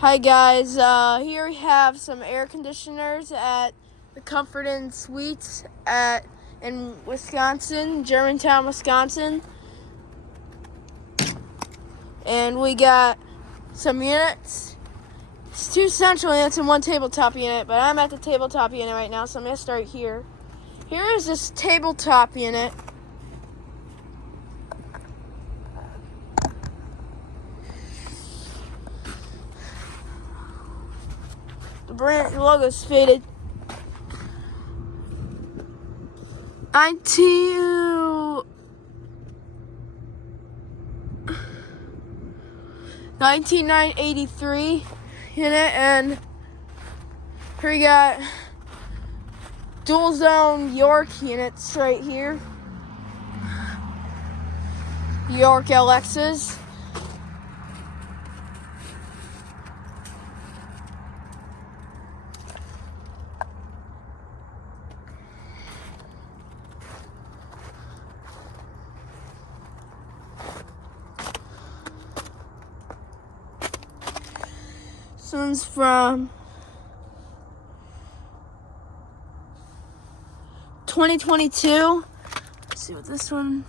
Hi guys, here we have some air conditioners at the Comfort Inn Suites in Wisconsin, Germantown, Wisconsin. And we got some units. It's 2 central units and 1 tabletop unit, but I'm at the tabletop unit right now, so I'm going to start here. Here is this tabletop unit. The brand logo's faded. 1983 unit, and here we got dual zone York units right here. York LXs. This one's from 2022. Let's see what this one.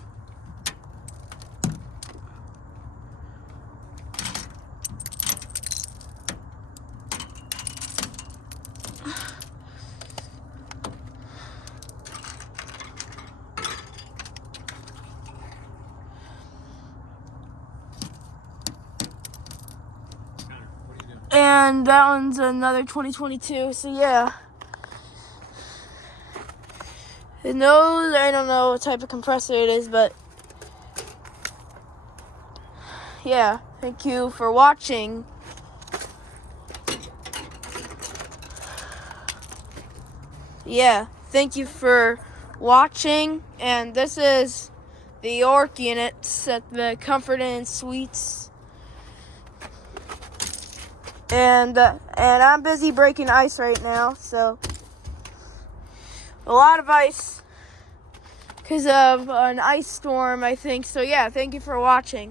And that one's another 2022, so yeah. And those, I don't know what type of compressor it is, but yeah, thank you for watching. Yeah, thank you for watching, and this is the York units at the Comfort Inn Suites. And I'm busy breaking ice right now, so a lot of ice because of an ice storm, I think. So yeah, thank you for watching.